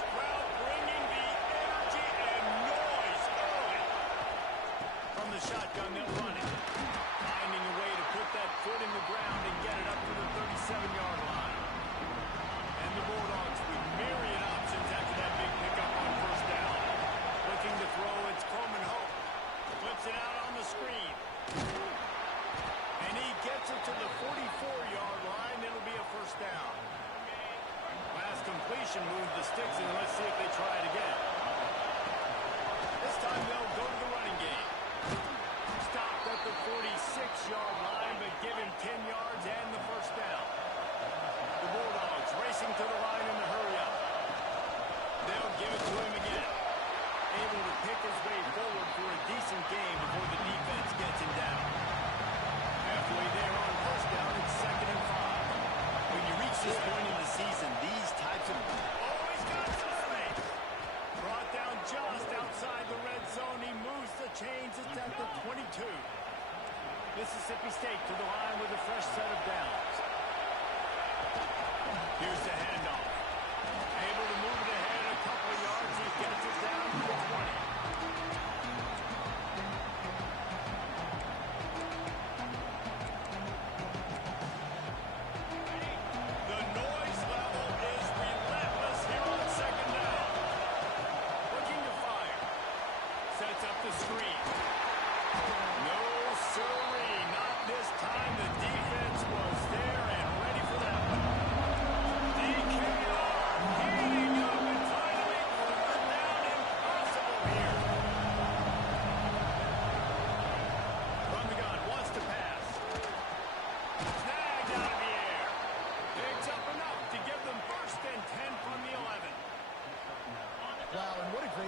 this crowd bringing the energy and noise early. From the shotgun, they'll run it. Finding a way to put that foot in the ground and get it up to the 37-yard line. And the Bulldogs with myriad options after that big pickup on first down. Looking to throw, it's Coleman Hope. Flips it out on the screen. And he gets it to the 44-yard line. It'll be a first down. Last completion moved the sticks, and let's see if they try it again. This time they'll go to the running game. Stopped at the 46-yard line, but give him 10 yards and the first down. The Bulldogs racing to the line in the hurry-up. They'll give it to him again. Able to pick his way forward for a decent game before the defense gets him down. Halfway there on first down, it's 2nd and 5. When you reach this point in the season, these types of... Oh, he's got some space. Brought down just outside the red zone. He moves the chains. It's at the 22. Mississippi State to the line with a fresh set of downs. Here's the handoff. Able to move it ahead a couple of yards. He gets it down to the 20.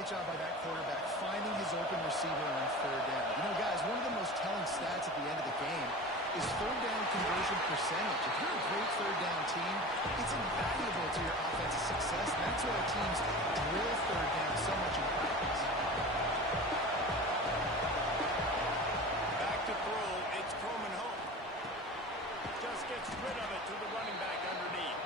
Job by that quarterback, finding his open receiver on third down. You know, guys, one of the most telling stats at the end of the game is third down conversion percentage. If you're a great third down team, it's invaluable to your offensive success. That's why teams drill third down so much in practice. Back to throw, it's Coleman Hope. Just gets rid of it to the running back underneath.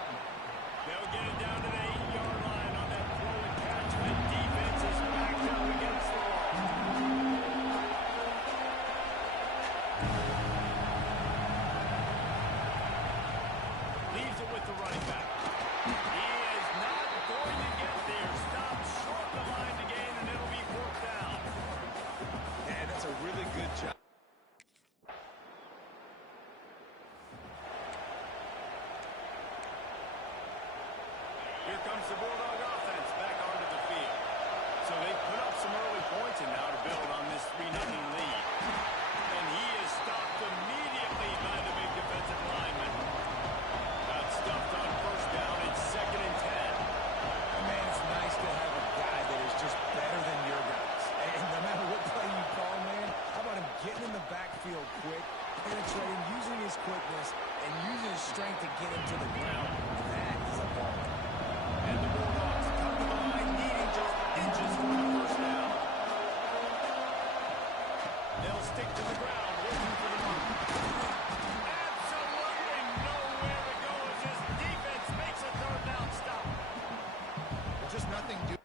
They'll get it down to the 8-yard line on that throw and catch. The defense is backed up against the wall. Leaves it with the running back. He is not going to get there. Stops short the line to gain, and it'll be 4th down. And that's a really good job. Here comes the Bulldog offense back onto the field. So they put up some early points and now to build on this 3-0 lead. And he is stopped immediately by the big defensive lineman. Got stuffed on first down. It's 2nd and 10. Man, it's nice to have a guy that is just better than your guys. And no matter what play you call, man, how about him getting in the backfield quick, penetrating, using his quickness, and using his strength to get him to the ground. That is a ball. And the Bulldogs come to the line, needing just inches for the first down. They'll stick to the ground, looking for the mark. Absolutely nowhere to go as this defense makes a third down stop. There's just nothing doing.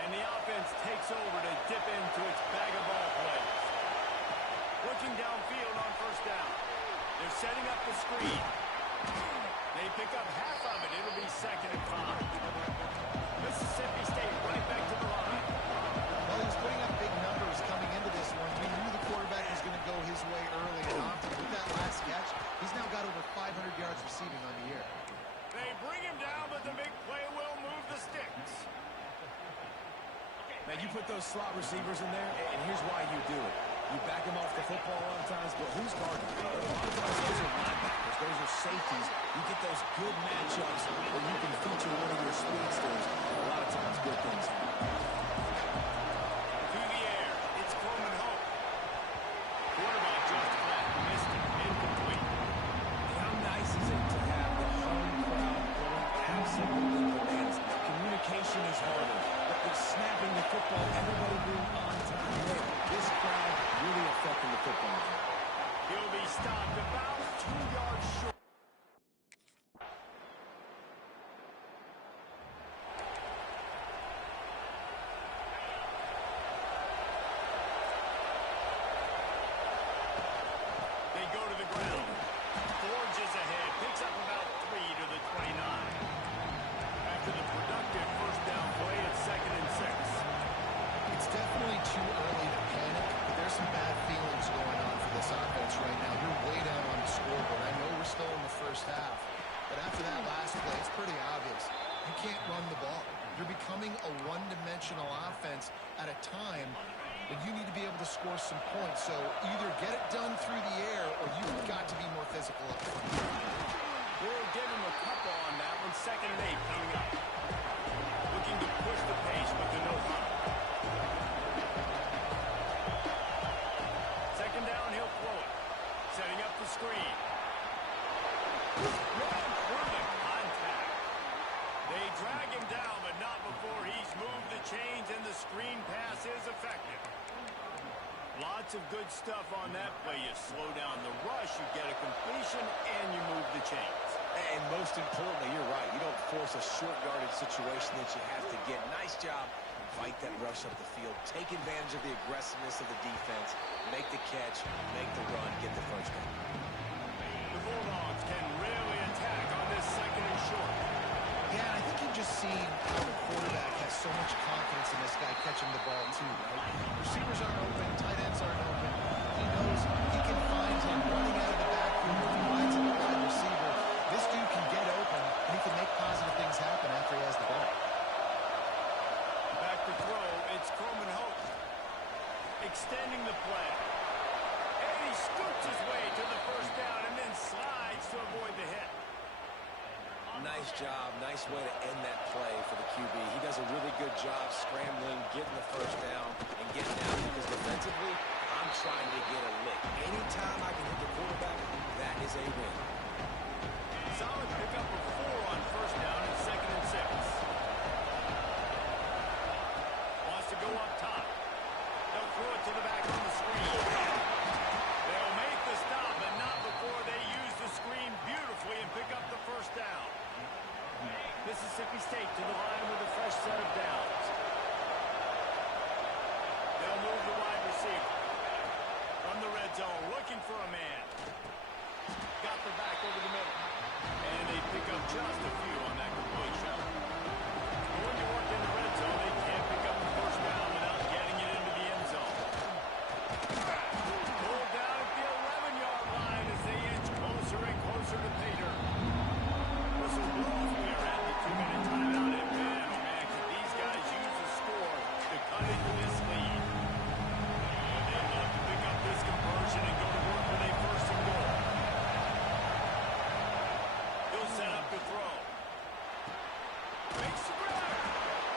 And the offense takes over to dip into its bag of ball plays. Looking downfield on first down. They're setting up the screen. They pick up half of it. It'll be 2nd and 5. Mississippi State right back to the line. Well, he was putting up big numbers coming into this one. We knew the quarterback was going to go his way early and often. With that last catch, he's now got over 500 yards receiving on the year. They bring him down, but the big play will move the sticks. Now, you put those slot receivers in there, and here's why you do it. You back them off the football a lot of times, but who's guarding? A lot of times those are linebackers, those are safeties. You get those good matchups where you can feature one of your speedsters. A lot of times good things happen. Through the air, it's Coleman Hope. Quarterback just flat, missed it, incomplete. And how nice is it to have the home crowd going absolutely bananas? Communication is harder. But snapping the football, everybody being on time. This crowd really affecting the football game. stopped about 2 yards short. They go to the ground. Forges ahead. Picks up about 3 to the 29. After the productive first down play, it's 2nd and 6. It's definitely too early to panic, but there's some bad feelings going on for this offense right now. You're way down on the scoreboard. I know we're still in the first half, but after that last play, it's pretty obvious. You can't run the ball. You're becoming a one-dimensional offense at a time when you need to be able to score some points. So either get it done through the air or you've got to be more physical up front. We'll give him a couple on that one. 2nd and 8 coming up. Looking to push the pace with the no hunt. 2nd down, he'll throw it. Setting up the screen. Run through the contact. They drag him down, but not before he's moved the chains, and the screen pass is effective. Lots of good stuff on that play. You slow down the rush, you get a completion, and you move the chains. And most importantly, you're right. You don't force a short-yarded situation that you have to get. Nice job. Fight that rush up the field. Take advantage of the aggressiveness of the defense. Make the catch, make the run, get the first down. The Bulldogs can really attack on this 2nd and short. Yeah, and I think you've just seen how the quarterback has so much confidence in this guy catching the ball too, right? Receivers aren't open, tight ends aren't open. He knows he can find him running out of the backfield. If he lines up a wide receiver, this dude can get open, and he can make positive things happen after he has the ball. Back to throw, it's Coleman Hope. Extending the play. And he scoots his way to the first down and then slides to avoid the hit. Nice job. Nice way to end that play for the QB. He does a really good job scrambling, getting the first down, and getting out because defensively, I'm trying to get a lick. Anytime I can hit the quarterback, that is a win. Solid pickup of 4 on first down and 2nd and 6. Wants to go up top. They'll throw it to the back on the screen. They'll make the stop, but not before they use the screen beautifully and pick up the first down. Mississippi State to the line with a fresh set of downs. They'll move the wide receiver. From the red zone, looking for a man. Got the back over the middle. And they pick up just a few on that completion. When you work in the red zone, they can't pick up the first down without getting it into the end zone. Pulled down at the 11-yard line as they inch closer and closer to Pater. Whistle blows. We are at the 2-minute timeout. And man, oh man, could these guys use the score to cut into this lead. They'd love to pick up this conversion and go to work with a 1st and goal. He'll set up the throw. Makes the grab.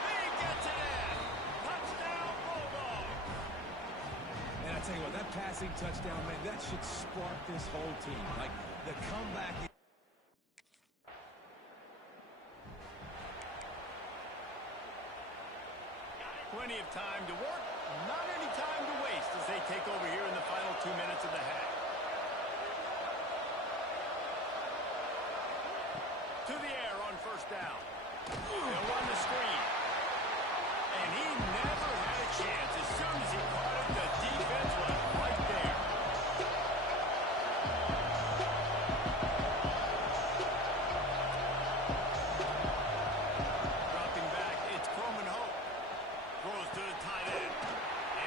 He gets it in. Touchdown, Bulldogs. And I tell you what, that passing touchdown, man, that should spark this whole team. Like, the comeback. Plenty of time to work, not any time to waste as they take over here in the final 2 minutes of the half. To the air on first down. They'll run the screen. And he never had a chance. As soon as he caught it, the defense was right there. Dropping back, it's Coleman Hope. Throws to the tight end.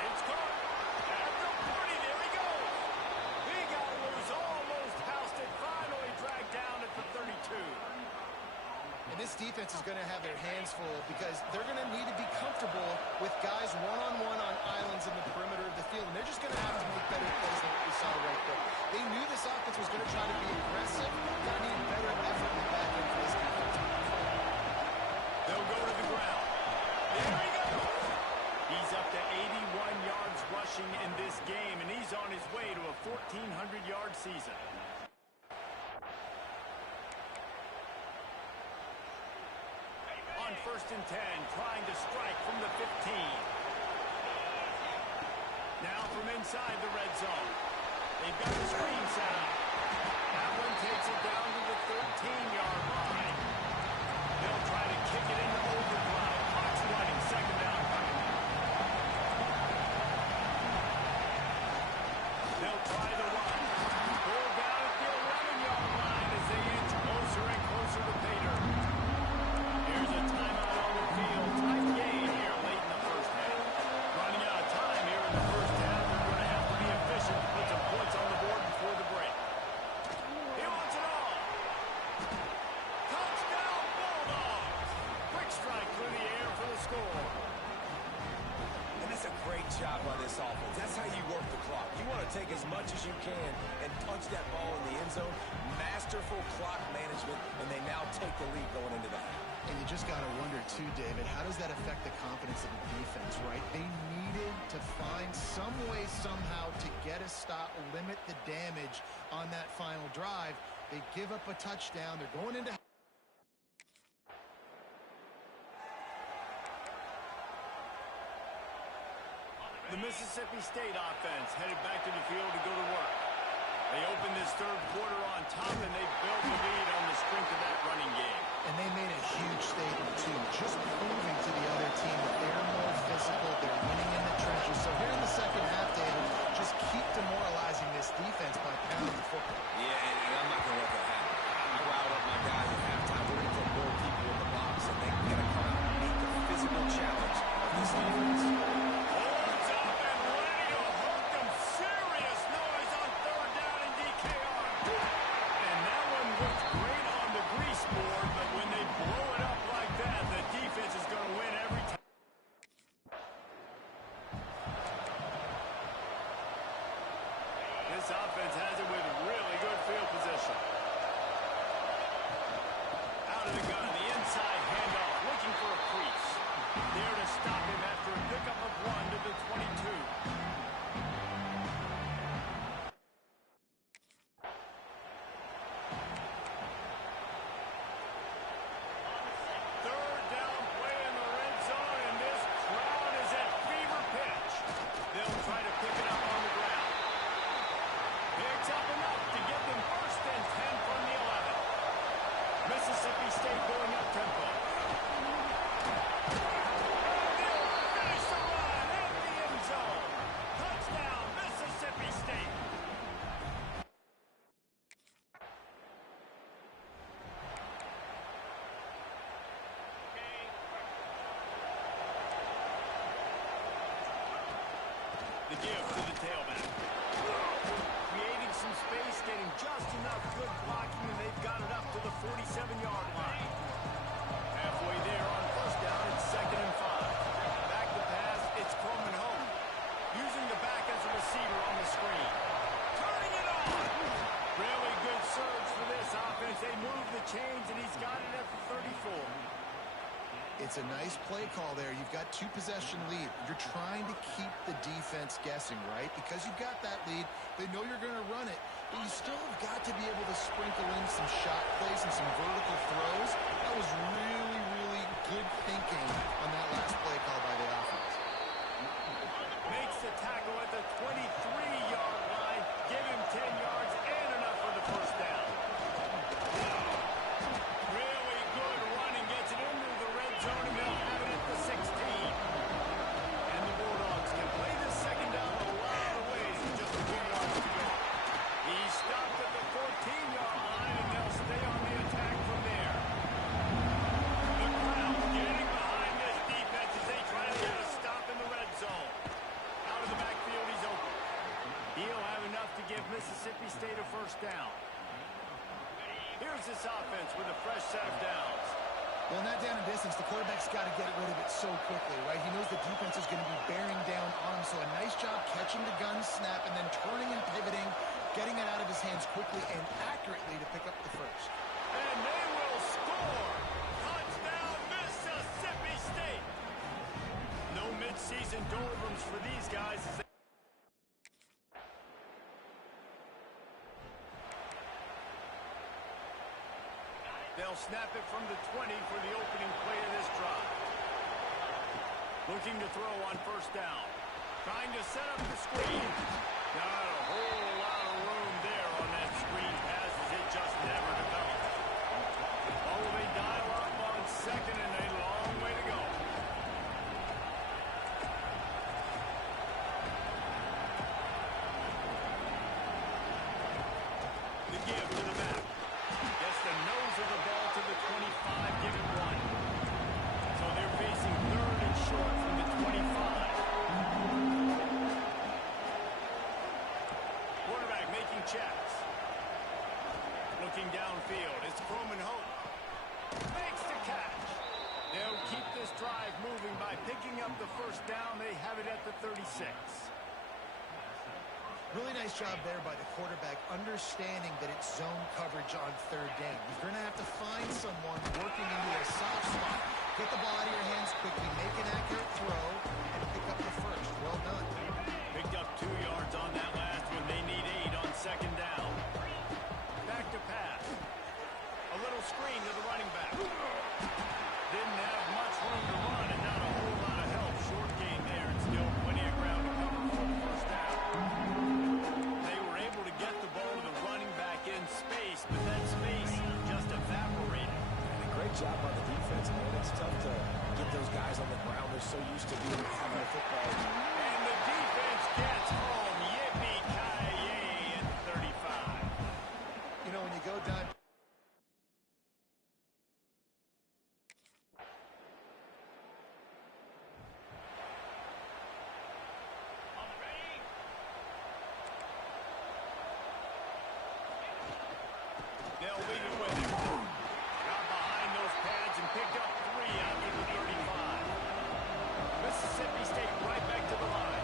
It's caught. At the 40, there he goes. He got loose, almost housed it, finally dragged down at the 32. And this defense is going to have their hands full because they're going to need to be comfortable with guys one-on-one on islands in the perimeter of the field. And they're just going to have to make better plays than what we saw right there. They knew this offense was going to try to be aggressive. They need better effort in the back end for this defense. They'll go to the ground. There he goes. He's up to 81 yards rushing in this game, and he's on his way to a 1,400-yard season. On 1st and 10, trying to strike from the 15. Now from inside the red zone. They've got the screen set up. to take as much as you can and punch that ball in the end zone. Masterful clock management, and they now take the lead going into that. And you just got to wonder, too, David, how does that affect the confidence of the defense, right? They needed to find some way, somehow, to get a stop, limit the damage on that final drive. They give up a touchdown. They're going into... The Mississippi State offense headed back to the field to go to work. They opened this third quarter on top, and they built the lead on the strength of that running game. And they made a huge statement, too, just proving to the other team that they're more physical, they're winning in the trenches. So here in the second half, David, just keep demoralizing this defense by pounding the football. Yeah, and I'm not going to let that happen. I riled up my guys at halftime. We're going to put more people in the box, and they're going to come out and meet the physical challenge of this defense. Holds up and ready to hook them. Serious noise on third down in DKR. And that one looked great on the grease board, but when they blow it up like that, the defense is going to win every time. This offense has it with really good field position. Out of the gun, the inside handoff, looking for a crease. There to stop him after a pickup of 1 to the 22. Third down play in the red zone, and this crowd is at fever pitch. They'll try to pick it up on the ground. Picks up enough to get them first and 10 from the 11. Mississippi State going up tempo. Finish the run in the end zone. Touchdown, Mississippi State. The give to the tailback. Creating some space, getting just enough good blocking, and they've got it up to the 47-yard line. Halfway there on first down, it's 2nd and 5. Back to pass, it's Coleman home. Using the back as a receiver on the screen. Turning it on! Really good surge for this offense. They move the chains, and he's got it at the 34. It's a nice play call there. You've got 2-possession lead. You're trying to keep the defense guessing, right? Because you've got that lead. They know you're going to run it. But you still have got to be able to sprinkle in some shot plays and some vertical throws. That was really, really good thinking on that last play call by the offense. Makes the tackle at the 23-yard line. Give him 10 yards and enough for the first down. Really good running. Gets it into the red zone, and they'll have it at the 16. And the Bulldogs can play this second down a lot of ways with just a few yards to go. He stopped at the 14-yard line, and they'll stay on the attack from there. The crowd getting behind this defense as they try to get a stop in the red zone. Out of the backfield, he's open. He'll have enough to give Mississippi State a first down. Here's this offense with a fresh set of downs. Well, in that down and distance, the quarterback's got to get rid of it so quickly, right? He knows the defense is going to be bearing down on him, so a nice job catching the gun snap and then turning and pivoting, getting it out of his hands quickly and accurately to pick up the first. And they will score! Touchdown, Mississippi State! No midseason doldrums for these guys as they... They'll snap it from the 20 for the opening play of this drive. Looking to throw on first down. Trying to set up the screen. Not a whole lot of room there on that screen pass as it just never developed. Oh, they dial up on second and a long way to go. The give to the back. Gets the nose of the ball to the 25, give it 1. So they're facing third and short from the 25. Quarterback making checks. Looking downfield, it's Croman Hope. Makes the catch. They'll keep this drive moving by picking up the first down. They have it at the 36. Really nice job there by the quarterback, understanding that it's zone coverage on third down. You're going to have to find someone working into a soft spot. Get the ball out of your hands quickly, make an accurate throw, and pick up the first. Well done. Picked up 2 yards on that last one. They need 8 on second down. Back to pass. A little screen to the running back. Didn't have much room to run and not a whole lot of help. Short gain there and still plenty of ground to cover for the first down. They were able to get the ball to the running back in space, but that space just evaporated. And a great job by the defense, man. It's tough to get those guys on the ground. They're so used to having the football. And the defense gets home. Yippee-ki-yay at 35. You know, when you go down... They'll leave it with him. Got behind those pads and picked up 3 out to the 35. Mississippi State right back to the line.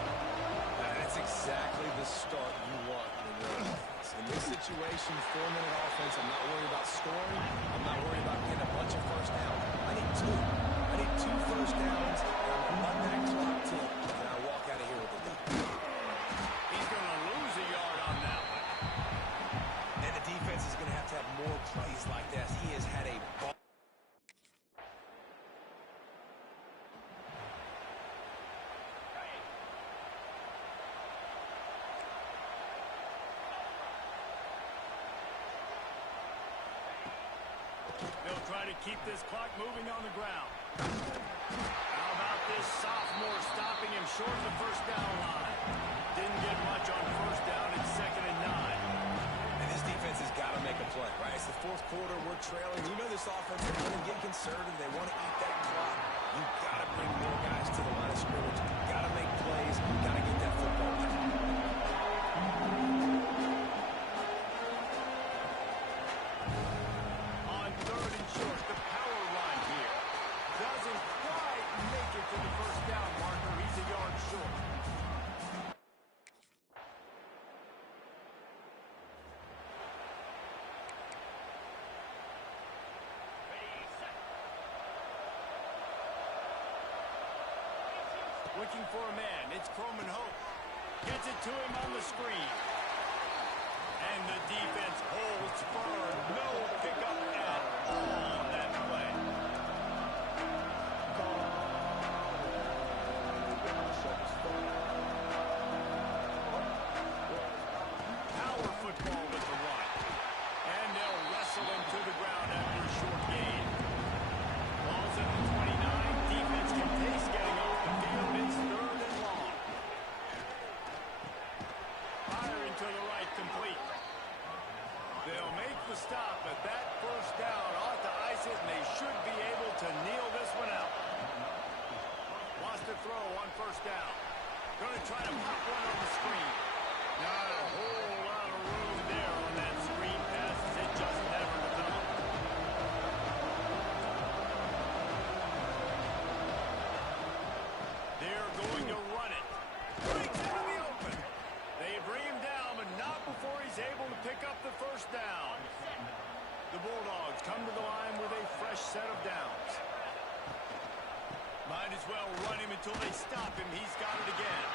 That's exactly the start you want in your offense. In this situation, 4-minute offense, I'm not worried about scoring. I'm not worried about getting a bunch of first downs. I need 2. I need 2 first downs, and I'm let that clock tick, and I walk out of here with a dub. He's going to lose a yard on that one. And the defense is going to have more plays like this. He has had a ball. They'll try to keep this clock moving on the ground. How about this sophomore stopping him short of the first down line? Didn't get much on first down. It's 2nd and 9. And this defense has got to make a play. Right, it's the 4th quarter. We're trailing. You know this offense, they want to get conservative. They want to eat that clock. You've got to bring more guys to the line of scrimmage. You've got to make plays. You've got to get that football back. On 3rd and short, the power run here. Doesn't quite make it to the first down marker. He's a yard short. Looking for a man. It's Croman Hope. Gets it to him on the screen. And the defense holds firm. No pickup at all on that play. Power football with the run. And they'll wrestle him to the ground after a short gain. Ball's at the 29. Defense can taste getting off the field. It's 3rd and long. Firing to the right, complete. They'll make the stop, but that first down ought to ice it, and they should be able to kneel this one out. Wants to throw on first down. Going to try to pop one on the screen. Not a whole lot of room there on that screen pass. It just never developed. They're going to run it. Breaks into the open. They bring him down, but not before he's able to pick up the first down. The Bulldogs come to the line with a fresh set of downs. Might as well run him until they stop him. He's got it again.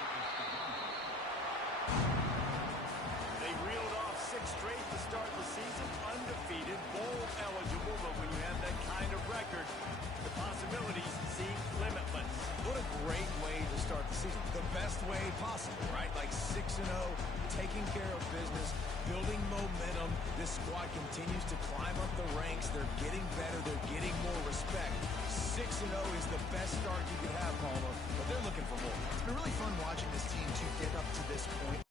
They reeled off 6 straight to start the season. Undefeated, bowl eligible, but when you have that kind of record, the possibilities seem limitless. What a great way to start the season. The best way possible, right? Like 6-0, taking care of business, building momentum. This squad continues to climb up the ranks. They're getting better. They're getting more respect. 6-0 is the best start you could have, Palmer, but they're looking for more. It's been really fun watching this team to get up to this point.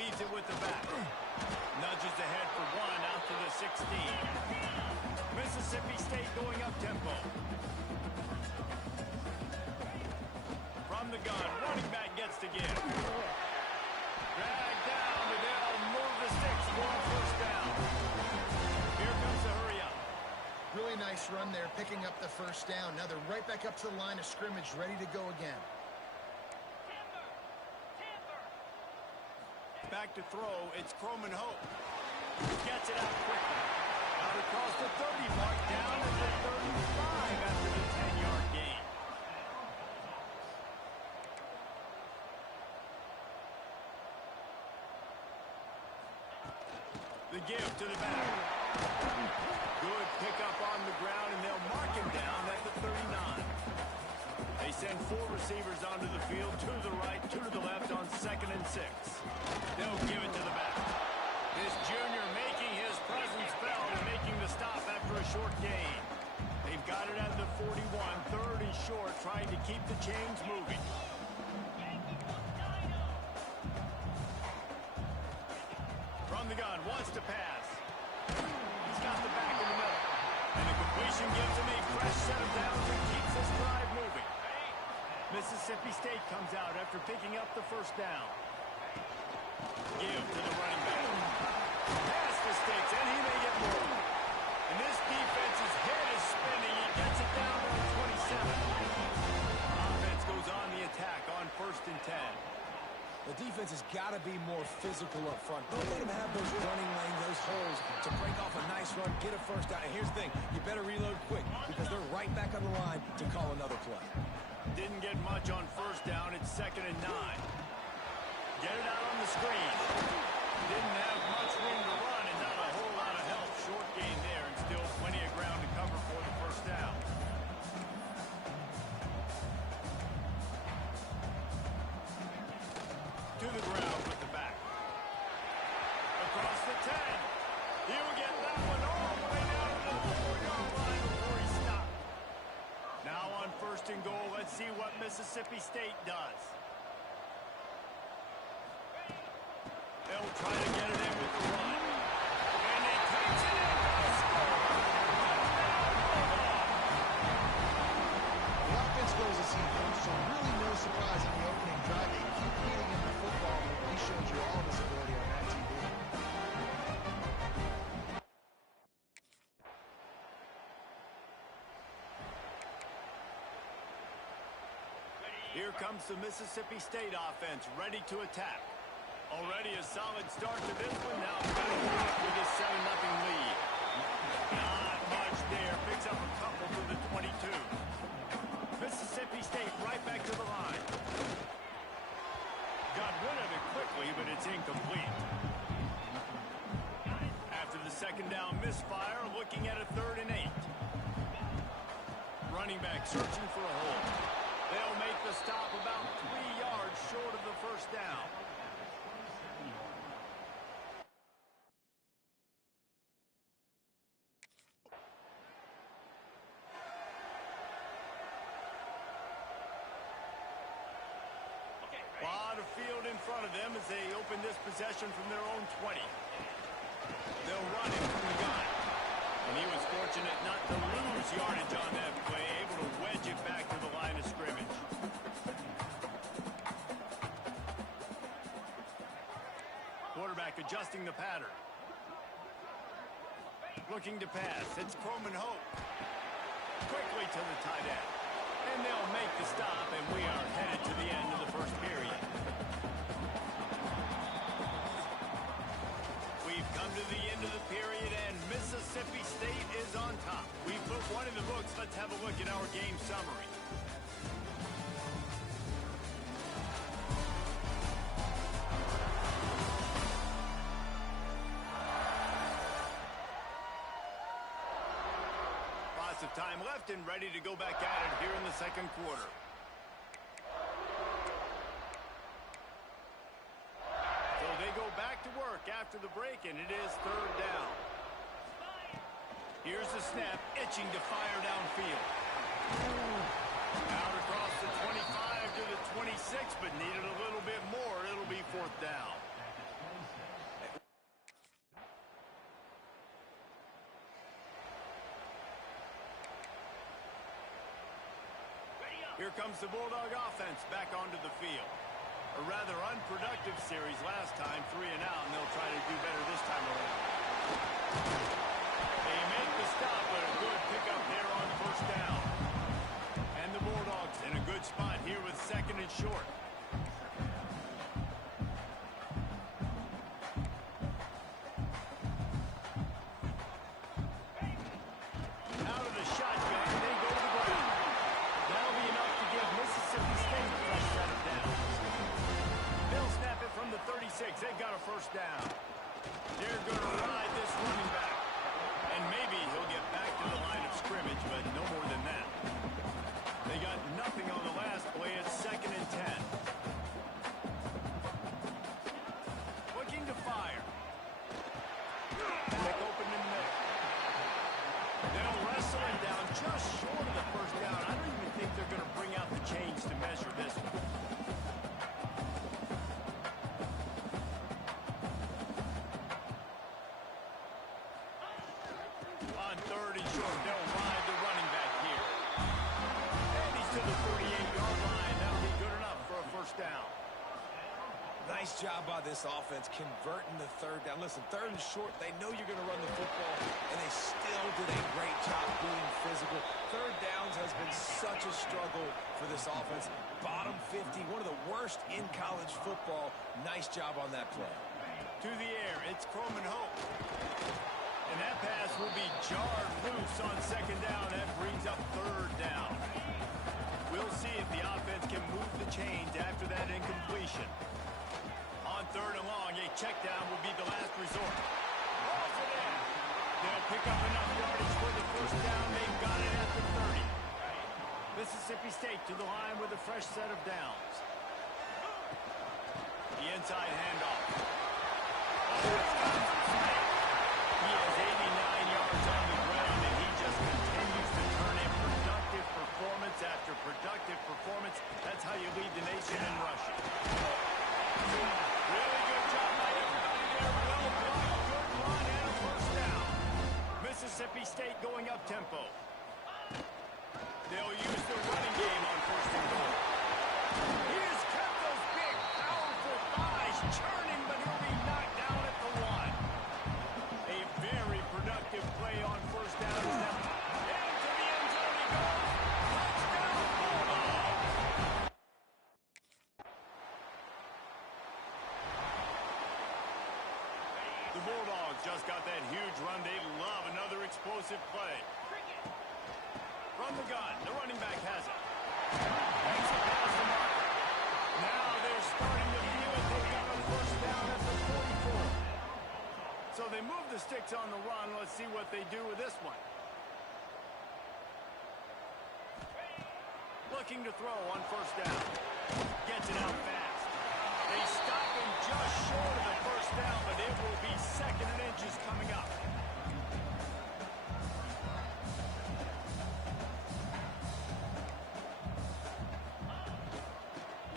leads it with the back. Nudges ahead for one out to the 16. Mississippi State going up-tempo. From the gun, running back gets to give. Dragged down, and they'll move the sticks for a first down. Here comes the hurry-up. Really nice run there, picking up the first down. Now they're right back up to the line of scrimmage, ready to go again. Back to throw, it's Croman Hope. Gets it out quickly. Out across the 30 mark, down at the 35 after the 10-yard gain. The give to the back. Good pickup on the ground, and they'll mark him down at the 39. They send 4 receivers onto the field, 2 to the right, 2 to the left on 2nd and 6. They'll give it to the back. This junior making his presence felt and making the stop after a short gain. They've got it at the 41, 3rd and short, trying to keep the chains moving. From the gun, wants to pass. He's got the back in the middle. And the completion gives him a fresh set of downs and keeps this drive moving. Mississippi State comes out after picking up the first down. Give to the running back. Pass the sticks, and he may get more. And this defense's head is spinning. He gets it down to the 27. Offense goes on the attack on 1st and 10. The defense has got to be more physical up front. Don't let them have those running lanes, those holes to break off a nice run, get a first down. And here's the thing, you better reload quick because they're right back on the line to call another play. Didn't get much on first down. It's 2nd and 9. Get it out on the screen. Didn't have much room to run and not a whole lot of help. Short gain there and still plenty of ground to cover for the first down. To the ground with the back. Across the 10. He'll get that one all the way down to the 4-yard line before he stopped. Now on 1st and goal, let's see what Mississippi State does. They'll try to get it in with the run. And he takes it in for a score. The offense goes as he goes, so really no surprise on the opening drive. They keep feeding him the football. He showed you all of his ability on that TV. Here comes the Mississippi State offense, ready to attack. Already a solid start to this one. Now back with a 7-0 lead. Not much there. Picks up a couple to the 22. Mississippi State right back to the line. Got rid of it quickly, but it's incomplete. After the 2nd down misfire, looking at a 3rd and 8. Running back searching for a hole. They'll make the stop about 3 yards short of the first down. A lot of field in front of them as they open this possession from their own 20. They'll run it from the gun. And he was fortunate not to lose yardage on that play, able to wedge it back to the line of scrimmage. Quarterback adjusting the pattern. Looking to pass. It's Croman Hope. Quickly to the tight end. And they'll make the stop, and we are headed to the end of the first period. We've come to the end of the period, and Mississippi State is on top. We put one in the books. Let's have a look at our game summary. Lots of time left and ready to go back at it here in the 2nd quarter. So they go back to work after the break, and it is 3rd down. Here's the snap, itching to fire downfield. Out across the 25 to the 26, but needed a little bit more. It'll be 4th down. Here comes the Bulldog offense back onto the field. A rather unproductive series last time, 3 and out, and they'll try to do better this time around. They make the stop, but a good pickup there on first down. And the Bulldogs in a good spot here with 2nd and short. Out of the shotgun, they go to the ground. That'll be enough to give Mississippi State a fresh set of downs. They'll snap it from the 36. They've got a first down. They're going to ride this running back. And maybe he'll get back to the line of scrimmage, but no more than that. They got nothing on the last play. It's 2nd and 10. Looking to fire. Back open in the middle. They'll wrestle him down just short of the first down. I don't even think they're going to bring out the chains to measure this one. On 3rd and short, they'll ride the running back here. And he's to the 38-yard line. That'll be good enough for a first down. Nice job by this offense converting the 3rd down. Listen, 3rd and short, they know you're going to run the football, and they still did a great job being physical. 3rd downs has been such a struggle for this offense. Bottom 50, one of the worst in college football. Nice job on that play. To the air, it's Croman Hope. And that pass will be jarred loose on 2nd down. That brings up 3rd down. We'll see if the offense can move the chains after that incompletion. On 3rd and long, a check down will be the last resort. Balls it in. They'll pick up enough yardage for the first down. They've got it at the 30. Mississippi State to the line with a fresh set of downs. The inside handoff. He has 89 yards on the ground, and he just continues to turn in productive performance after productive performance. That's how you lead the nation in rushing. Really good job by everybody there. Well blocked, good run, and a first down. Mississippi State going up tempo. They'll use the running game on 1st and goal. He has kept those big, powerful thighs churning, but he'll be knocked down at the 1. A very productive play on 1st down. Into the end zone he goes. Touchdown, Bulldogs. The Bulldogs just got that huge run. They love another explosive play. From the gun, the running back has it. Makes it past the mark. Now they're starting to feel it. They've got a first down at the 44. So they move the sticks on the run. Let's see what they do with this one. Looking to throw on 1st down. Gets it out fast. They stop him just short of the first down, but it will be 2nd and inches coming up.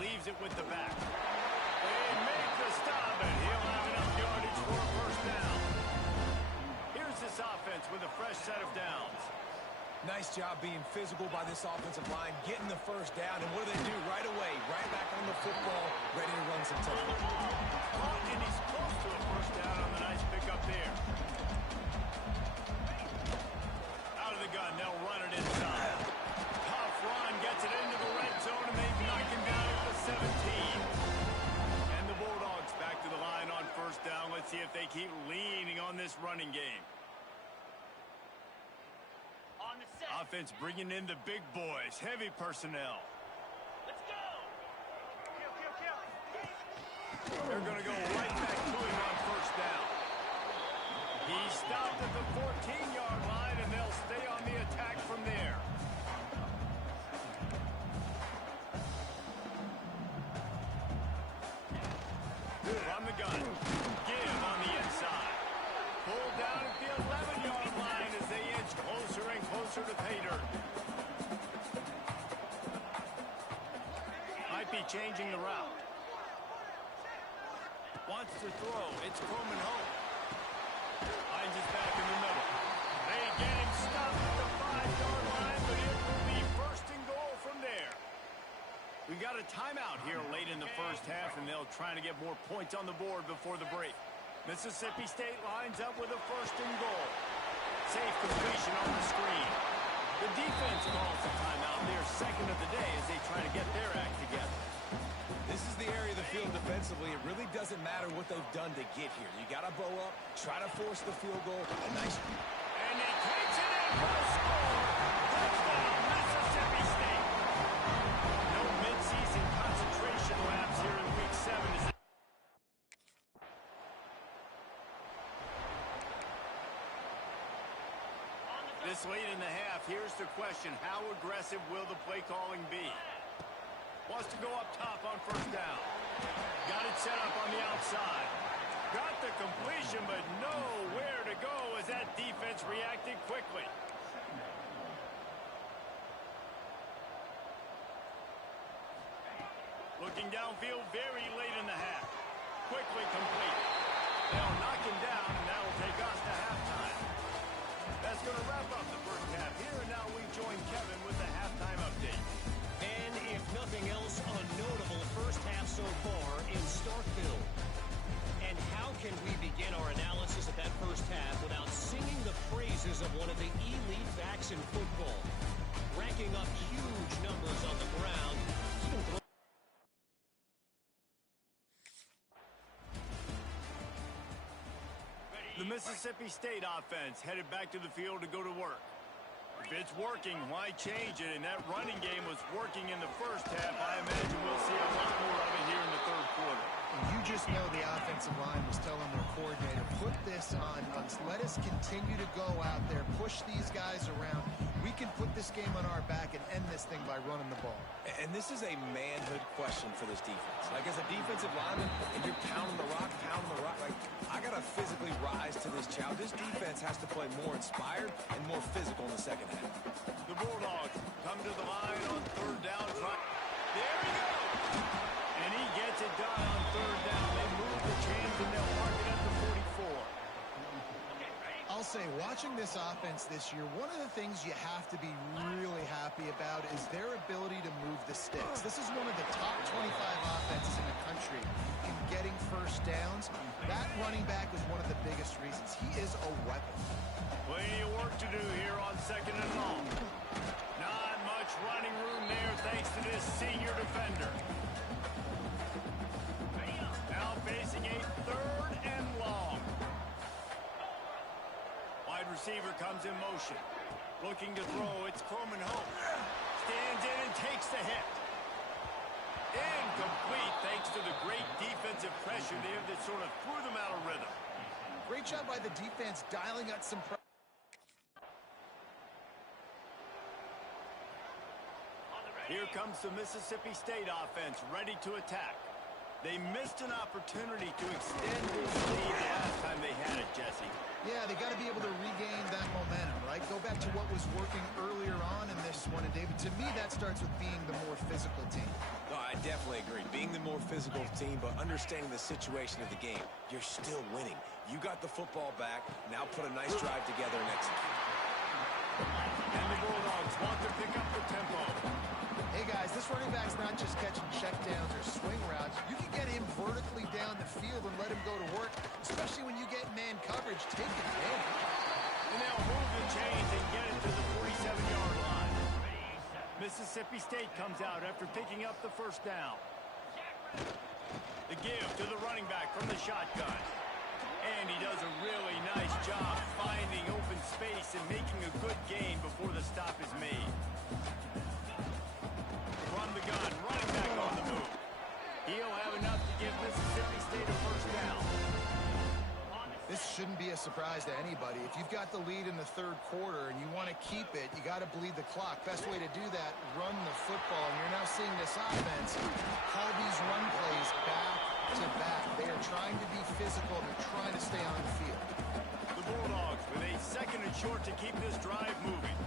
Leaves it with the back. They make the stop, and he'll have enough yardage for a first down. Here's this offense with a fresh set of downs. Nice job being physical by this offensive line, getting the first down, and what do they do right away? Right back on the football, ready to run some tempo. And he's close to a first down on the nice pickup there. Out of the gun, they'll run it inside. Tough run, gets it into the red zone, and they knock him down at the 17. And the Bulldogs back to the line on 1st down. Let's see if they keep leaning on this running game. On the set. Offense bringing in the big boys, heavy personnel. Let's go. They're going to go right back to him on 1st down. He stopped at the 14-yard line, and they'll stay on the attack from there. From the gun. Give on the inside. Pulled down at the 11-yard line as they inch closer and closer to pay dirt. Might be changing the route. Wants to throw. It's Croman Hope. Finds his back in the middle. They get him stopped at the 5-yard line, but it will be 1st and goal from there. We got a timeout here late in the first half, and they'll try to get more points on the board before the break. Mississippi State lines up with a 1st and goal. Safe completion on the screen. The defense calls the timeout, their 2nd of the day, as they try to get their act together. This is the area of the field defensively. It really doesn't matter what they've done to get here. You got to bow up, try to force the field goal. A nice. And he takes it in for a score. Touchdown, Mississippi State. No midseason concentration laps here in Week 7. This late in the half, here's the question. How aggressive will the play calling be? Wants to go up top on 1st down. Got it set up on the outside. Got the completion, but nowhere to go as that defense reacted quickly. Looking downfield very late in the half. Quickly complete. They'll knock him down, and that'll take us to halftime. That's going to wrap up the first half here, and now we join Kevin with the halftime update. And if nothing else, a notable first half so far in Starkville. And how can we begin our analysis of that first half without singing the praises of one of the elite backs in football? Racking up huge numbers on the ground. The Mississippi State offense headed back to the field to go to work. If it's working, why change it? And that running game was working in the first half. I imagine we'll see a lot more of it here in the 3rd quarter. And you just know the offensive line was telling their coordinator, put this on us. Let us continue to go out there, push these guys around. We can put this game on our back and end this thing by running the ball. And this is a manhood question for this defense. Like, as a defensive lineman, and you're pounding the rock, like, I got to physically rise to this challenge. This defense has to play more inspired and more physical in the 2nd half. The Bulldogs come to the line on 3rd down. There he goes! And he gets it done on 3rd down. They move the chains, and they'll mark it at the 44. I'll say, watching this offense this year, one of the things you have to be really happy about is their ability to move the sticks. This is one of the top 25 offenses in the country in getting 1st downs. That running back is one of the biggest reasons. He is a weapon. Plenty of work to do here on 2nd and long. Not much running room there thanks to this senior defender. Now facing a 3rd and long. Wide receiver comes in motion. Looking to throw, it's Coleman Hope. Stands in and takes the hit. Incomplete thanks to the great defensive pressure there that sort of threw them out of rhythm. Great job by the defense dialing up some pressure. Here comes the Mississippi State offense ready to attack. They missed an opportunity to extend this lead the last time they had it, Jesse. Yeah, they got to be able to regain that momentum, right? Go back to what was working earlier on in this one. And, David, to me, that starts with being the more physical team. No, I definitely agree. Being the more physical team, but understanding the situation of the game. You're still winning. You got the football back. Now put a nice drive together and execute. And the Bulldogs want to pick up the tempo. Hey, guys, this running back's not just catching checkdowns or swing routes. You can get him vertically down the field and let him go to work, especially when you get man coverage. Take advantage. And they'll move the chains and get it to the 47-yard line. Mississippi State comes out after picking up the 1st down. The give to the running back from the shotgun. And he does a really nice job finding open space and making a good gain before the stop is made. From the gun, running back on the move. He'll have enough to give Mississippi State a 1st down. This shouldn't be a surprise to anybody. If you've got the lead in the 3rd quarter and you want to keep it, you got to bleed the clock. Best way to do that, run the football. And you're now seeing this offense call these run plays back to back. They are trying to be physical. They're trying to stay on the field. The Bulldogs with a 2nd and short to keep this drive moving.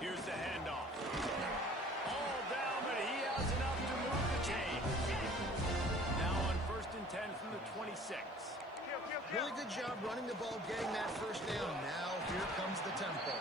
Here's the handoff. All down, but he has enough to move the chain. Now on 1st and 10 from the 26. Really good job running the ball, getting that 1st down. Now here comes the tempo.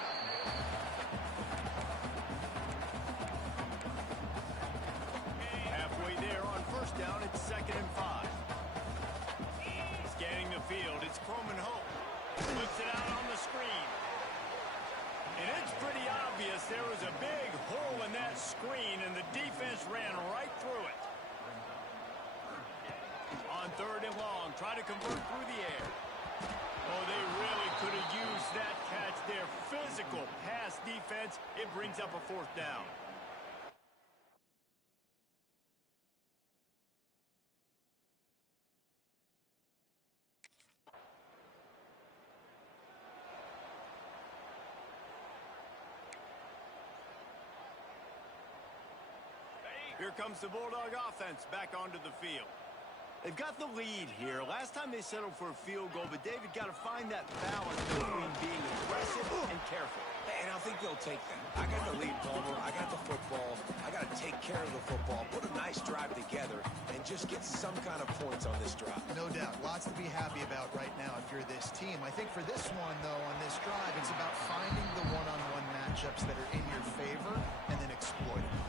just ran right through it. On 3rd and long, try to convert through the air. Oh, they really could have used that catch there. Physical pass defense. It brings up a 4th down. Here comes the Bulldog offense back onto the field. They've got the lead here. Last time they settled for a field goal, but David got to find that balance between being aggressive and careful. And I think they'll take that. I got the lead, Palmer. I got the football. I got to take care of the football, put a nice drive together, and just get some kind of points on this drive. No doubt. Lots to be happy about right now if you're this team. I think for this one, though, on this drive, it's about finding the one-on-one matchups that are in your favor and then exploiting them.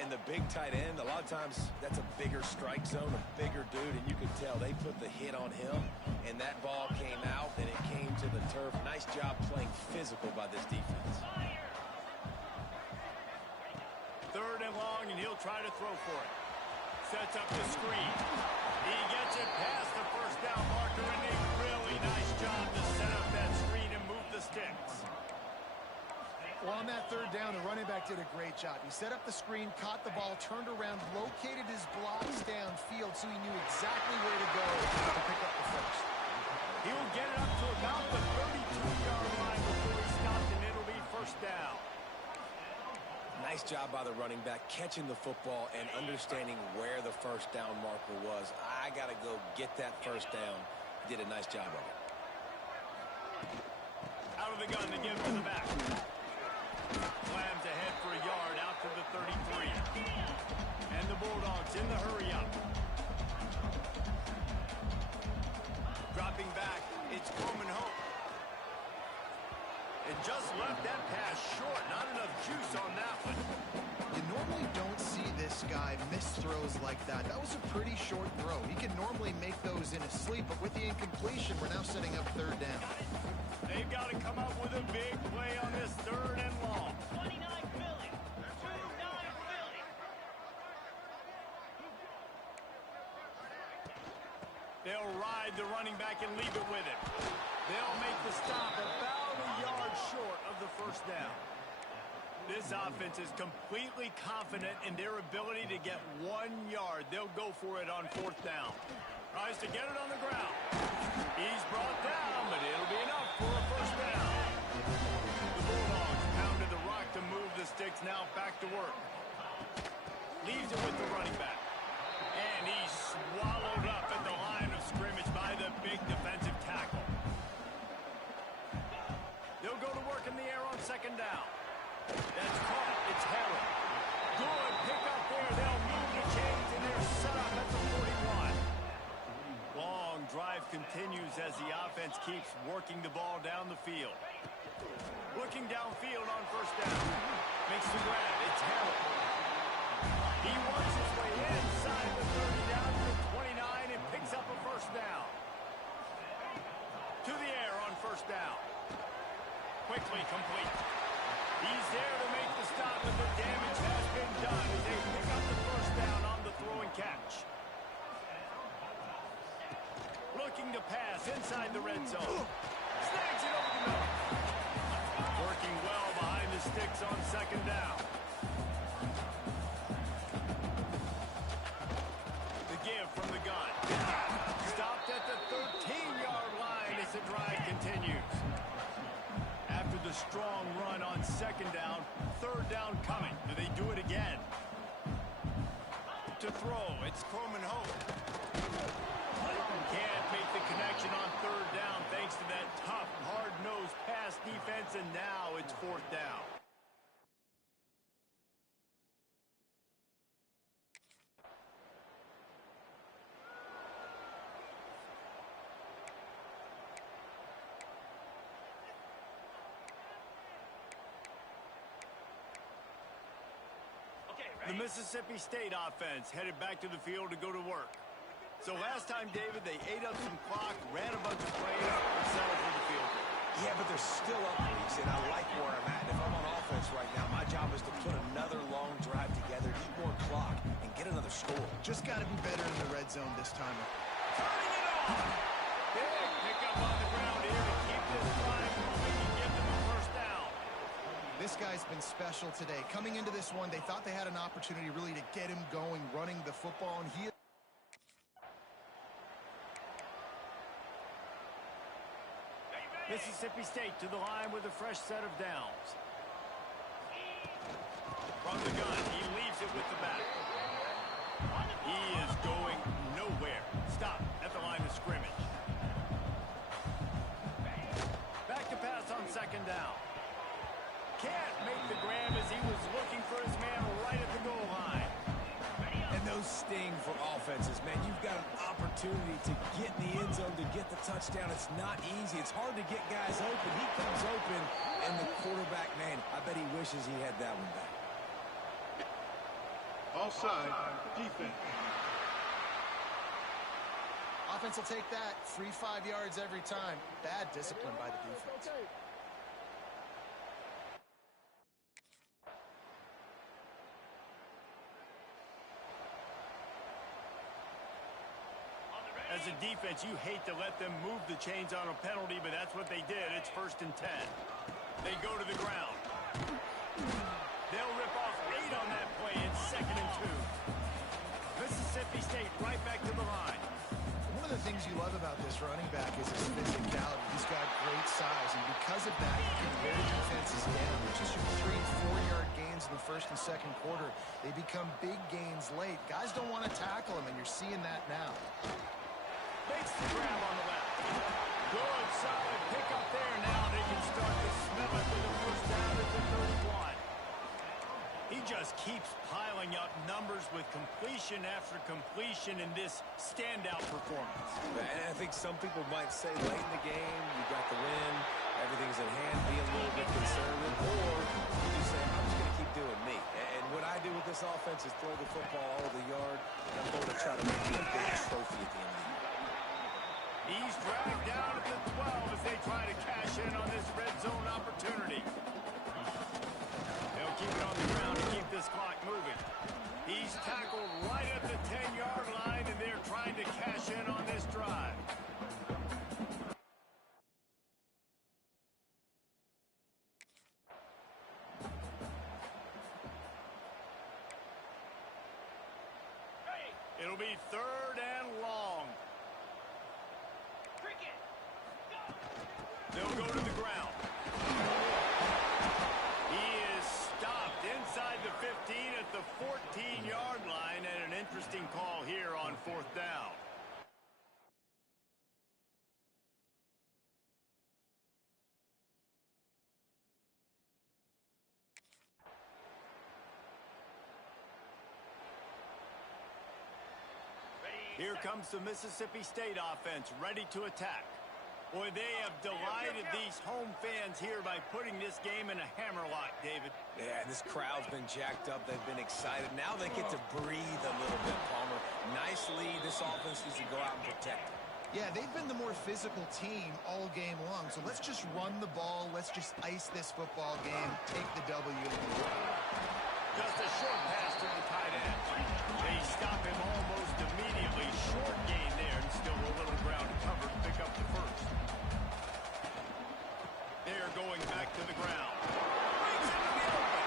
And the big tight end, a lot of times that's a bigger strike zone, a bigger dude, and you can tell they put the hit on him, and that ball came out, and it came to the turf. Nice job playing physical by this defense. 3rd and long, and he'll try to throw for it. Sets up the screen. He gets it past the 1st down marker, and a really nice job to set up that screen and move the sticks. Well, on that 3rd down, the running back did a great job. He set up the screen, caught the ball, turned around, located his blocks downfield so he knew exactly where to go to pick up the 1st. He'll get it up to about the 32-yard line before he stopped, and it'll be 1st down. Nice job by the running back, catching the football and understanding where the 1st down marker was. I got to go get that 1st down. He did a nice job of it. Out of the gun to give to the back. Slams ahead for a yard out to the 33. And the Bulldogs in the hurry-up. Dropping back, it's Coleman Hope. It just left that pass short. Not enough juice on that one. You normally don't see this guy miss throws like that. That was a pretty short throw. He can normally make those in his sleep, but with the incompletion, we're now setting up 3rd down. They've got to come up with a big play on this 3rd and long. 29 Philly. 29 Philly. They'll ride the running back and leave it with him. They'll make the stop about a yard short of the 1st down. This offense is completely confident in their ability to get 1 yard. They'll go for it on 4th down. Tries to get it on the ground. He's brought down, but it'll be enough for a 1st down. The Bulldogs pounded the rock to move the sticks, now back to work. Leaves it with the running back. And he's swallowed up at the line of scrimmage by the big defensive tackle. They'll go to work in the air on 2nd down. That's caught. It's Harrell. Good pickup there. They'll move the chains, and they're set up at the 41. Long drive continues as the offense keeps working the ball down the field. Looking downfield on 1st down. Makes the grab. It's Harrell. He works his way inside the 30 down to the 29 and picks up a 1st down. To the air on 1st down. Quickly complete. He's there to make the stop, and the damage has been done as they pick up the 1st down on the throw and catch. Looking to pass inside the red zone. Snags it over the middle. Working well behind the sticks on 2nd down. The give from the gun. Stopped at the 13-yard line as the drive continues. After the strong run on 2nd down, 3rd down coming. Do they do it again? To throw, it's Coleman Hope. Can't make the connection on 3rd down thanks to that tough, hard-nosed pass defense, and now it's 4th down. The Mississippi State offense headed back to the field to go to work. So last time, David, they ate up some clock, ran a bunch of plays, and settled for the field goal. Yeah, but they're still up, Reese, and I like where I'm at. And if I'm on offense right now, my job is to put another long drive together, eat more Just got to be better in the red zone this time. Turning it on. Big pickup on the ground here to keep this drive moving and give them a first down. This guy's been special today. Coming into this one, they thought they had an opportunity really to get him going, running the football, and he... Mississippi State to the line with a fresh set of downs. From the gun, he leaves it with the back. He is going nowhere. Stop at the line of scrimmage. Back to pass on second down. Can't make the grab as he was looking for his man right at the goal line. And those sting for offenses, man. You've got an opportunity to get in the end zone, to get the touchdown. It's not easy. It's hard to get guys open. He comes open, and the quarterback, man, I bet he wishes he had that one back. Offside, defense. Offense will take that. Free 5 yards every time. Bad discipline by the defense. As a defense, you hate to let them move the chains on a penalty, but that's what they did. It's 1st and 10. They go to the ground. They'll rip off 8 on that play. It's 2nd and 2. Mississippi State right back to the line. One of the things you love about this running back is his physicality. He's got great size, and because of that, he can wear defenses down. Just 3- and 4-yard gains in the 1st and 2nd quarter. They become big gains late. Guys don't want to tackle him, and you're seeing that now. Makes the grab on the left. Good, solid pickup there. Now they can start to smell it with a first down at the 31. He just keeps piling up numbers with completion after completion in this standout performance. And I think some people might say late in the game, you got the win, everything's in hand, be a little bit conservative, or you just say, I'm just going to keep doing me. And what I do with this offense is throw the football all over the yard, and I'm going to try to make it a big trophy at the end of the year. He's dragged down at the 12 as they try to cash in on this red zone opportunity. They'll keep it on the ground to keep this clock moving. He's tackled right at the 10-yard line, and they're trying to cash in on this drive. It'll be 3rd and long. They'll go to the ground. He is stopped inside the 15 at the 14-yard line, and an interesting call here on 4th down. Here comes the Mississippi State offense, ready to attack. Boy, they have delighted these home fans here by putting this game in a hammerlock, David. Yeah, this crowd's been jacked up. They've been excited. Now they get to breathe a little bit, Palmer. Nice lead. This offense needs to go out and protect it. Yeah, they've been the more physical team all game long, so let's just run the ball. Let's just ice this football game, take the W. Just a short pass to the tight end. They stop him almost immediately. Short gain there, and still a little ground covered. Pick up the first. They're going back to the ground. Brings it to the open.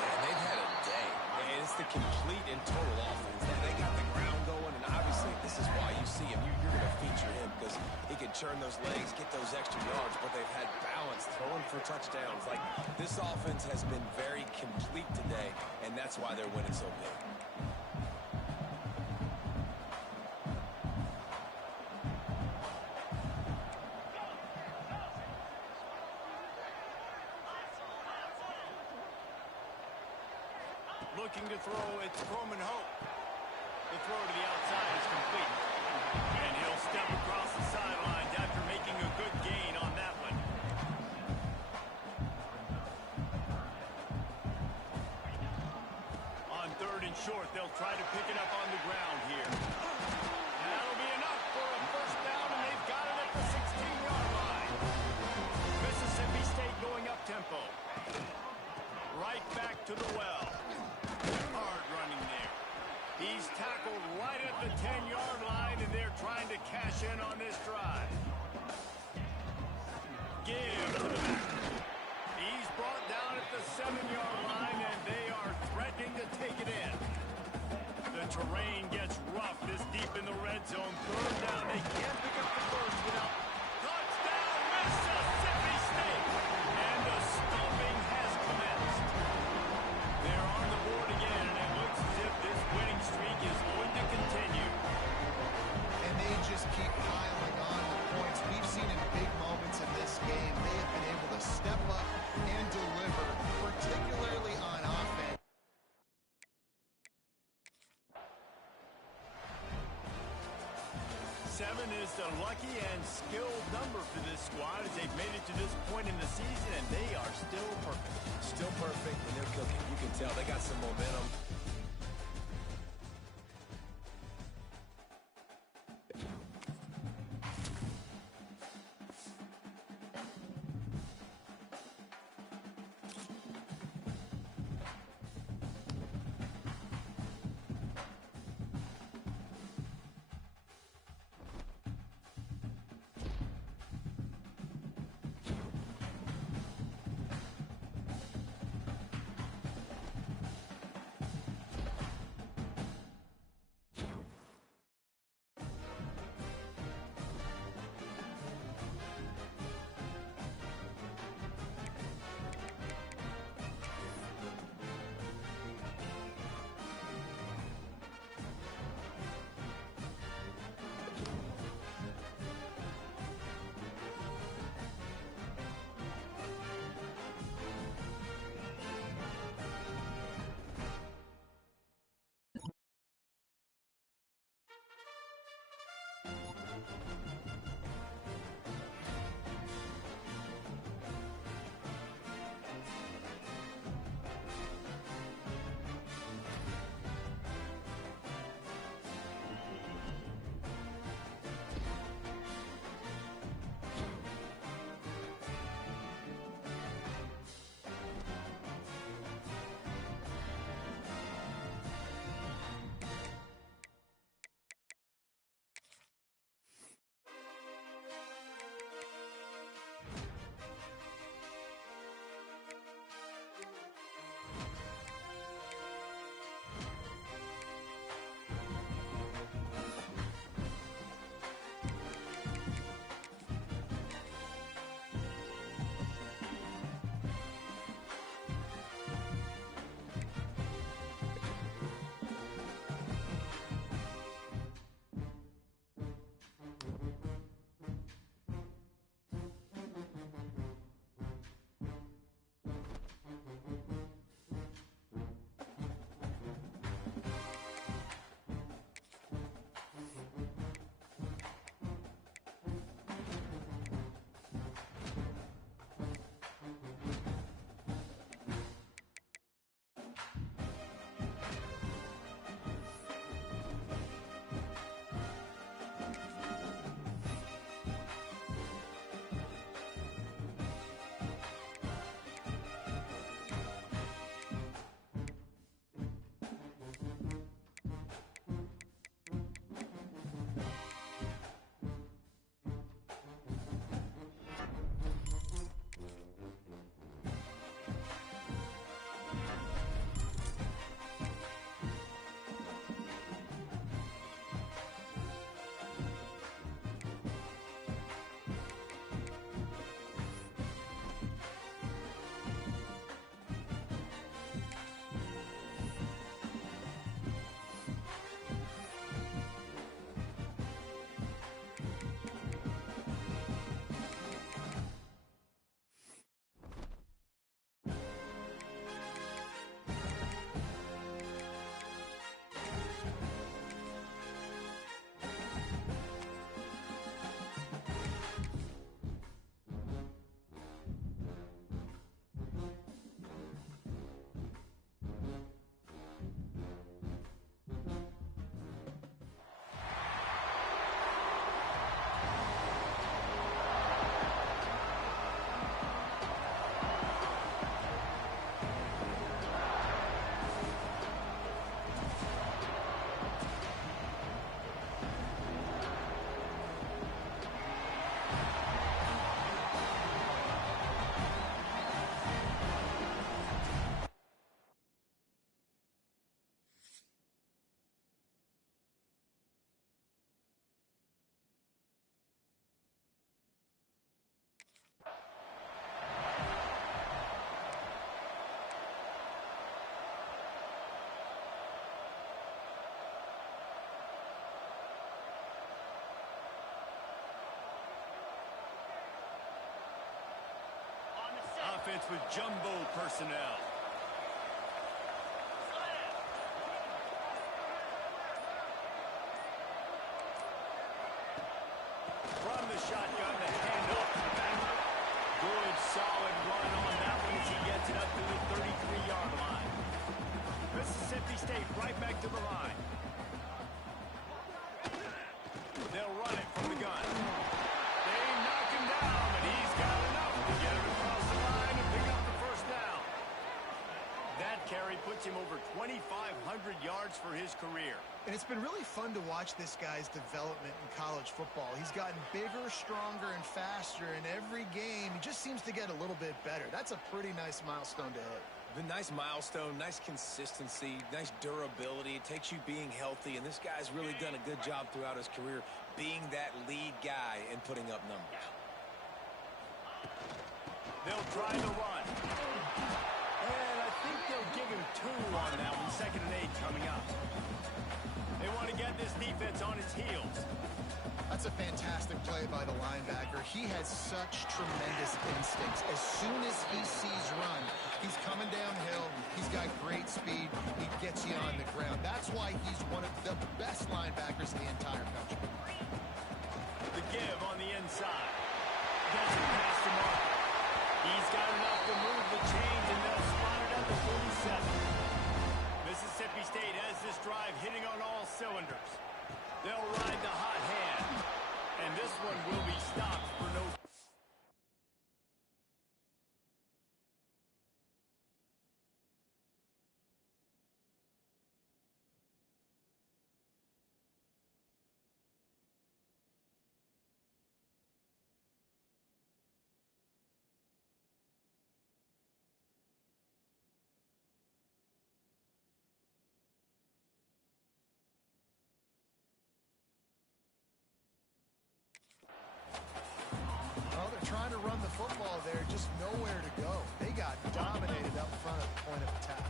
Man, they've had a day. And it's the complete and total offense. They got the ground going, and obviously this is why you see him. You're going to feature him because he can churn those legs, get those extra yards, but they've had balance, throwing for touchdowns. Like, this offense has been very complete today, and that's why they're winning so big. Looking to throw, it's Coleman Hope. The throw to the outside is complete. And he'll step across the sidelines after making a good gain on that one. On 3rd and short, they'll try to pick it up on the ground here. And that'll be enough for a first down, and they've got it at the 16-yard line. Mississippi State going up tempo. Right back to the well. Hard running there. He's tackled on this drive. Give to the back. He's brought down at the 7-yard line, and they are threatening to take it in. The terrain gets rough this deep in the red zone. Third down, they can't pick up the first without touchdown, Mississippi State. And the stomping has commenced. They're on the board again, and it looks as if this winning streak is going to continue. And they just keep piling on the points. We've seen in big moments in this game, they have been able to step up and deliver, particularly on offense. Seven is the lucky and skilled number for this squad as they've made it to this point in the season, and they are still perfect. Still perfect, and they're cooking. You can tell they got some momentum. defense with jumbo personnel. From the shotgun, the handoff to the back. Good, solid run on that one as he gets it up to the 33-yard line. Mississippi State right back to the line. They'll run it from the gun. They knock him down, but he's got enough to get it across the line and pick up the first down. That carry puts him over 2,500 yards for his career. And it's been really fun to watch this guy's development in college football. He's gotten bigger, stronger, and faster in every game. He just seems to get a little bit better. That's a pretty nice milestone to hit. The nice milestone, nice consistency, nice durability. It takes you being healthy, and this guy's really done a good job throughout his career being that lead guy and putting up numbers. They'll try the run. And I think they'll give him 2 on that one. 2nd and 8 coming up. They want to get this defense on its heels. That's a fantastic play by the linebacker. He has such tremendous instincts. As soon as he sees run, he's coming downhill. He's got great speed. He gets you on the ground. That's why he's one of the best linebackers in the entire country. The give on the inside. Gets it past the mark. He's got enough to move the chains, and they'll spot it at the 47. Mississippi State has this drive hitting on all cylinders. They'll ride the hot hand. And this one will be stopped for no... Well, they're trying to run the football there, just nowhere to go. They got dominated up front at the point of attack.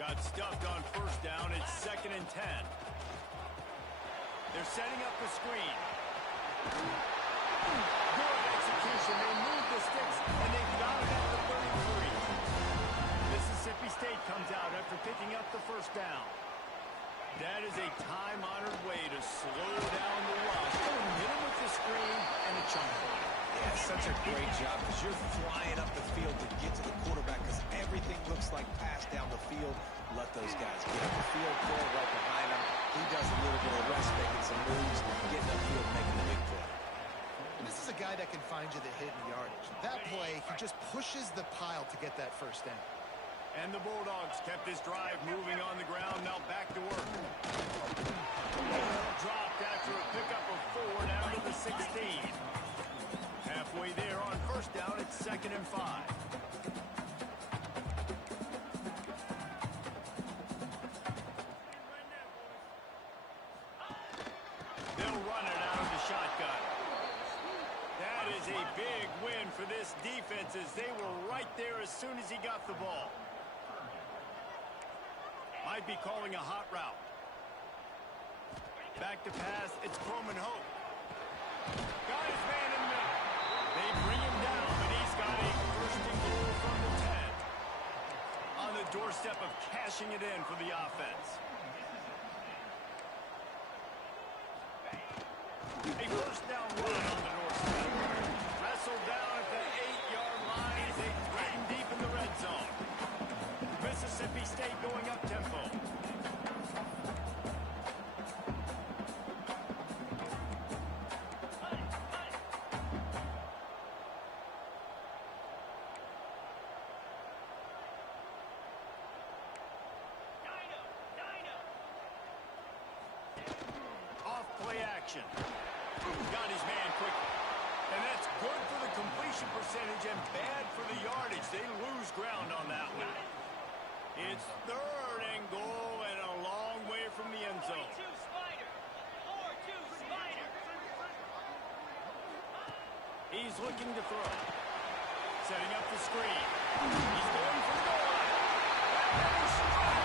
Got stuffed on first down. It's 2nd and 10. They're setting up the screen. Good execution. They move the sticks, and they've got it at the 33. Mississippi State comes out after picking up the first down. That is a time-honored way to slow down the rush. Hit him with the screen and a chunk play. Yeah, such a great job because you're flying up the field to get to the quarterback because everything looks like pass down the field. Let those guys get up the field, throw right behind him. He does a little bit of rest, making some moves, getting upfield, making the big play. And this is a guy that can find you the hidden yardage. That play, he just pushes the pile to get that first down. And the Bulldogs kept this drive moving on the ground. Now back to work. Dropped after a pickup of 4 down to the 16. Halfway there on first down, it's 2nd and 5. They'll run it out of the shotgun. That is a big win for this defense as they were right there as soon as he got the ball. Might be calling a hot route. Back to pass. It's Croman Hope. Got his man in the middle. They bring him down, but he's got a first and goal from the 10. On the doorstep of cashing it in for the offense. A first down run on the doorstep. Wrestled down at the 8-yard line as they threaten deep in the red zone. Mississippi State going up tempo. Off play action. Got his man quickly. And that's good for the completion percentage and bad for the yardage. They lose ground on that one. It's 3rd and goal and a long way from the end zone. 4-2 Spider. 4-2 Spider. He's looking to throw. Setting up the screen. He's going for the goal line. And they strike